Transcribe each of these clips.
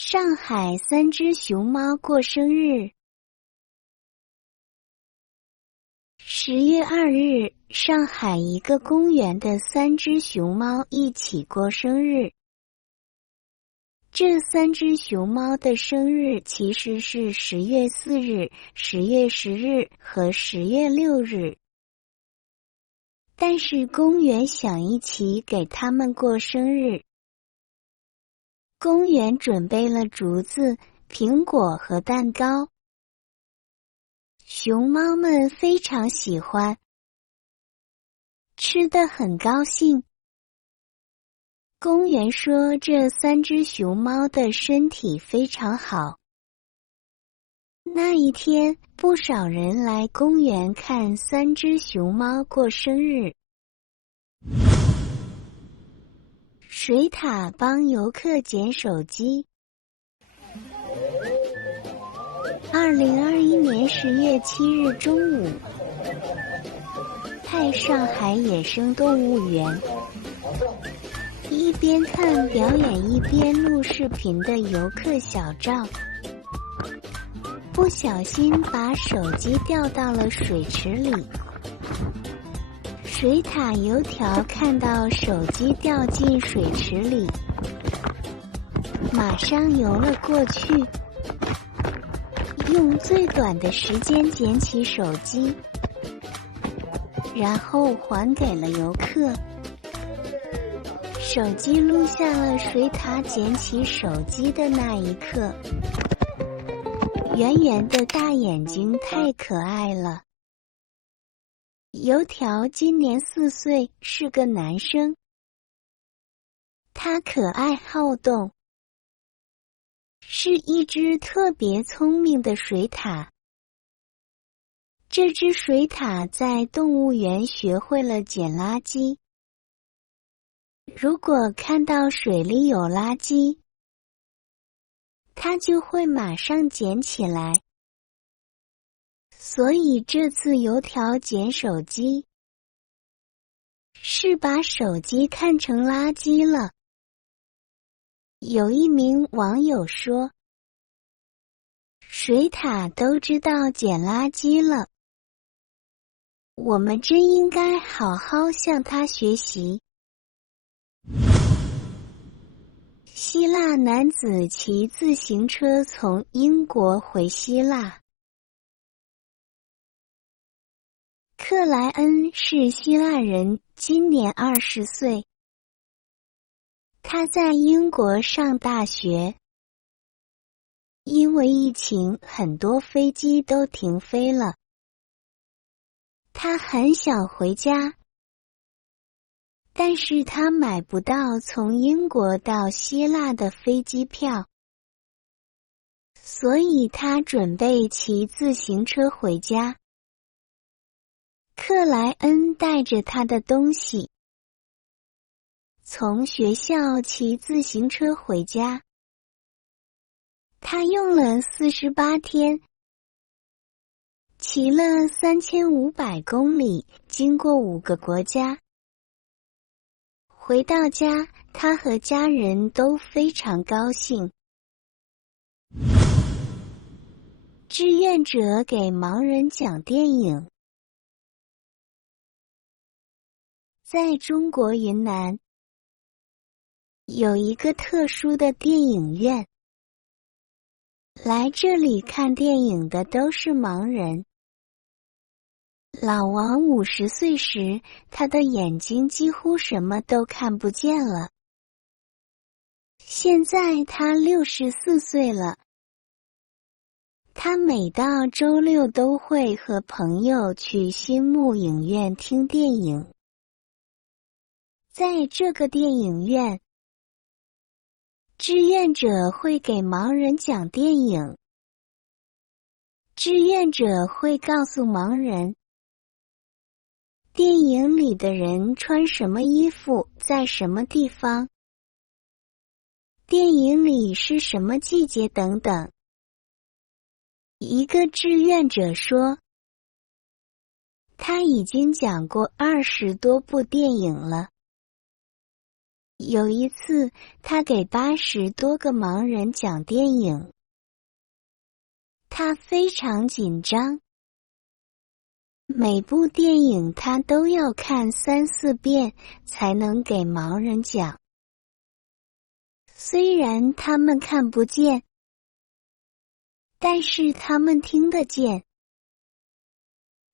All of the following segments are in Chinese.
上海3只熊猫过生日。10月2日，上海一个公园的3只熊猫一起过生日。这3只熊猫的生日其实是10月4日、10月10日和10月6日。但是公园想一起给它们过生日。公园准备了竹子、苹果和蛋糕。熊猫们非常喜欢，吃得很高兴。公园说这3只熊猫的身体非常好。那一天，不少人来公园看3只熊猫过生日。水獭帮游客捡手机。2021年10月7日中午，在上海野生动物园，一边看表演一边录视频的游客小赵，不小心把手机掉到了水池里。水獭油条看到手机掉进水池里，马上游了过去，用最短的时间捡起手机，然后还给了游客。手机录下了水獭捡起手机的那一刻。圆圆的大眼睛太可爱了。油条今年4岁，是个男生。他可爱好动，是一只特别聪明的水獭。这只水獭在动物园学会了捡垃圾。如果看到水里有垃圾，它就会马上捡起来。所以这次油条捡手机，是把手机看成垃圾了。有一名网友说，水獭都知道捡垃圾了，我们真应该好好向它学习。希腊男子骑自行车从英国回希腊。克莱恩是希腊人，今年20岁。他在英国上大学。因为疫情，很多飞机都停飞了。他很想回家，但是他买不到从英国到希腊的飞机票，所以他准备骑自行车回家。克莱恩带着他的东西，从学校骑自行车回家。他用了48天，骑了3500公里，经过5个国家。回到家，他和家人都非常高兴。志愿者给盲人讲电影。在中国云南，有一个特殊的电影院，来这里看电影的都是盲人。老王50岁时，他的眼睛几乎什么都看不见了。现在他64岁了。他每到周六都会和朋友去新木影院听电影。在这个电影院，志愿者会给盲人讲电影。志愿者会告诉盲人，电影里的人穿什么衣服，在什么地方，电影里是什么季节等等。一个志愿者说，他已经讲过20多部电影了。有一次，他给80多个盲人讲电影，他非常紧张，每部电影他都要看3、4遍才能给盲人讲。虽然他们看不见，但是他们听得见。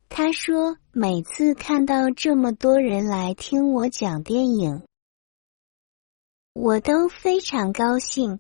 他说，每次看到这么多人来听我讲电影，我都非常高兴，